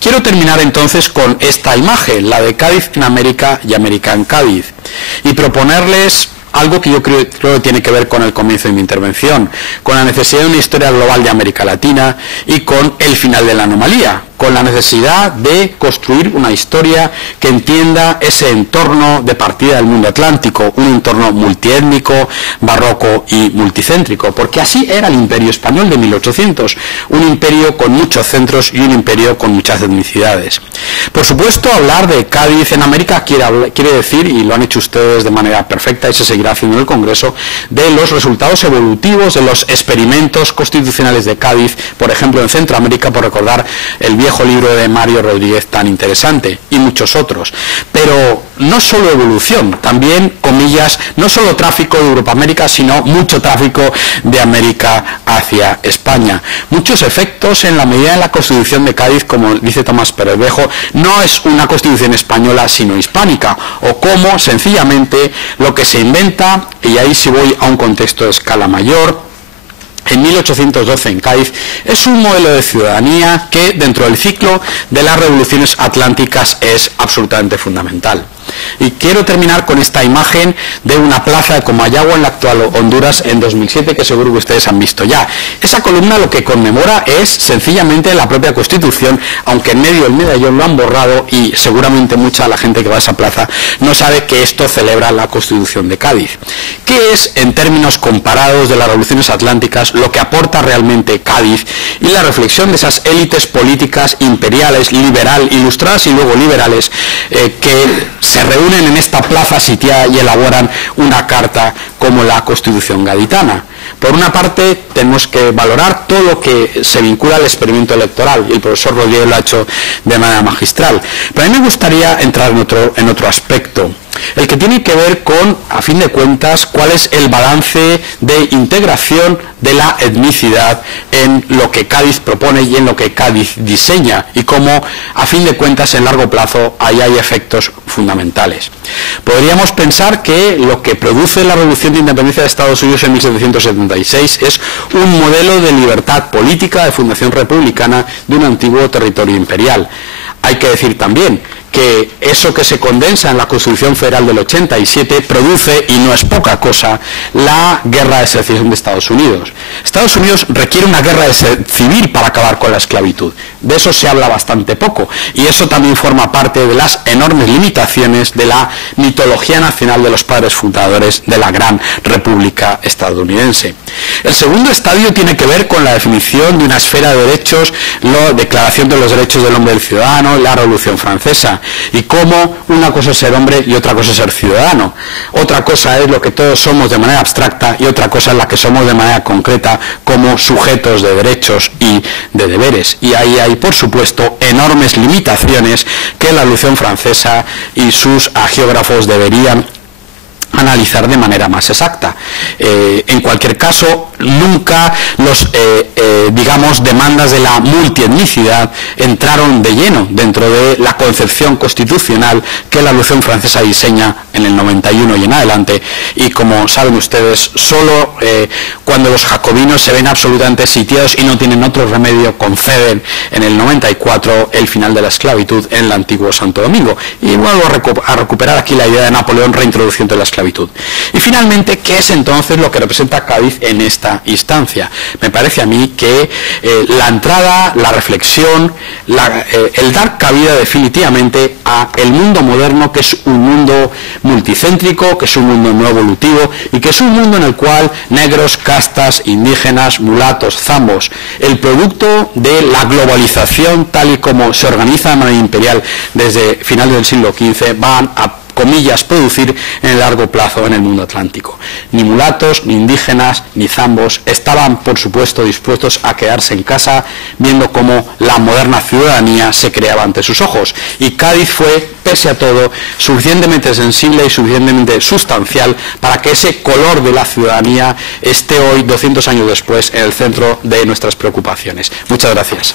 Quiero terminar entonces con esta imagen, la de Cádiz en América y América en Cádiz, y proponerles algo que yo creo que tiene que ver con el comienzo de mi intervención, con la necesidad de una historia global de América Latina y con el final de la anomalía, con la necesidad de construir una historia que entienda ese entorno de partida del mundo atlántico, un entorno multiétnico, barroco y multicéntrico, porque así era el Imperio Español de 1800, un imperio con muchos centros y un imperio con muchas etnicidades. Por supuesto, hablar de Cádiz en América quiere decir, y lo han hecho ustedes de manera perfecta y se seguirá haciendo en el Congreso, de los resultados evolutivos de los experimentos constitucionales de Cádiz, por ejemplo en Centroamérica, por recordar el viejo libro de Mario Rodríguez tan interesante, y muchos otros. Pero no solo evolución, también, comillas, no solo tráfico de Europa a América, sino mucho tráfico de América hacia España. Muchos efectos en la medida de la Constitución de Cádiz, como dice Tomás Pérez Bejo, no es una Constitución española sino hispánica, o como sencillamente lo que se inventa, y ahí sí voy a un contexto de escala mayor, en 1812 en Cádiz, es un modelo de ciudadanía que dentro del ciclo de las revoluciones atlánticas es absolutamente fundamental. Y quiero terminar con esta imagen de una plaza de Comayagua en la actual Honduras en 2007, que seguro que ustedes han visto ya. Esa columna lo que conmemora es sencillamente la propia Constitución, aunque en medio del medallón lo han borrado y seguramente mucha de la gente que va a esa plaza no sabe que esto celebra la Constitución de Cádiz. ¿Qué es, en términos comparados de las revoluciones atlánticas, lo que aporta realmente Cádiz y la reflexión de esas élites políticas imperiales, ilustradas y luego liberales, que se reúnen en esta plaza sitiada y elaboran una carta como la Constitución gaditana? Por una parte, tenemos que valorar todo lo que se vincula al experimento electoral, y el profesor Rodríguez lo ha hecho de manera magistral. Pero a mí me gustaría entrar en otro aspecto, el que tiene que ver con, a fin de cuentas, cuál es el balance de integración de la etnicidad en lo que Cádiz propone y en lo que Cádiz diseña, y cómo, a fin de cuentas, en largo plazo, ahí hay efectos fundamentales. Podríamos pensar que lo que produce la Revolución de Independencia de Estados Unidos en 1776 es un modelo de libertad política de fundación republicana de un antiguo territorio imperial. Hay que decir también que eso que se condensa en la Constitución Federal del 87 produce, y no es poca cosa, la guerra de secesión de Estados Unidos. Estados Unidos requiere una guerra civil para acabar con la esclavitud. De eso se habla bastante poco, y eso también forma parte de las enormes limitaciones de la mitología nacional de los padres fundadores de la gran República estadounidense. El segundo estadio tiene que ver con la definición de una esfera de derechos, la Declaración de los Derechos del Hombre y del Ciudadano, la Revolución Francesa, y cómo una cosa es ser hombre y otra cosa es ser ciudadano. Otra cosa es lo que todos somos de manera abstracta y otra cosa es la que somos de manera concreta como sujetos de derechos y de deberes. Y ahí hay, por supuesto, enormes limitaciones que la Revolución Francesa y sus hagiógrafos deberían analizar de manera más exacta. En cualquier caso, nunca los, digamos, demandas de la multietnicidad entraron de lleno dentro de la concepción constitucional que la Revolución Francesa diseña en el 91 y en adelante, y como saben ustedes, solo cuando los jacobinos se ven absolutamente sitiados y no tienen otro remedio, conceden en el 94 el final de la esclavitud en el antiguo Santo Domingo. Y vuelvo a recuperar aquí la idea de Napoleón reintroduciendo la esclavitud. Y finalmente, ¿qué es entonces lo que representa Cádiz en esta instancia? Me parece a mí que la entrada, la reflexión, el dar cabida definitivamente a el mundo moderno, que es un mundo multicéntrico, que es un mundo no evolutivo y que es un mundo en el cual negros, castas, indígenas, mulatos, zambos, el producto de la globalización tal y como se organiza de manera imperial desde finales del siglo XV, van a, comillas, producir en el largo plazo en el mundo atlántico. Ni mulatos, ni indígenas, ni zambos estaban, por supuesto, dispuestos a quedarse en casa viendo cómo la moderna ciudadanía se creaba ante sus ojos. Y Cádiz fue, pese a todo, suficientemente sensible y suficientemente sustancial para que ese color de la ciudadanía esté hoy, 200 años después, en el centro de nuestras preocupaciones. Muchas gracias.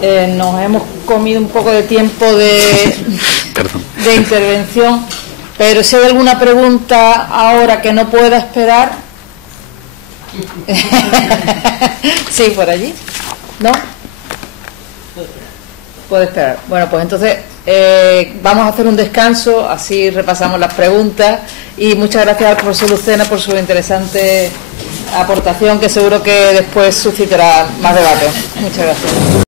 Pues nos hemos comido un poco de tiempo de intervención, pero si hay alguna pregunta ahora que no pueda esperar. Sí, por allí. ¿No? Puede esperar. Bueno, pues entonces vamos a hacer un descanso, así repasamos las preguntas, y muchas gracias al profesor Lucena por su interesante aportación, que seguro que después suscitará más debate. Muchas gracias.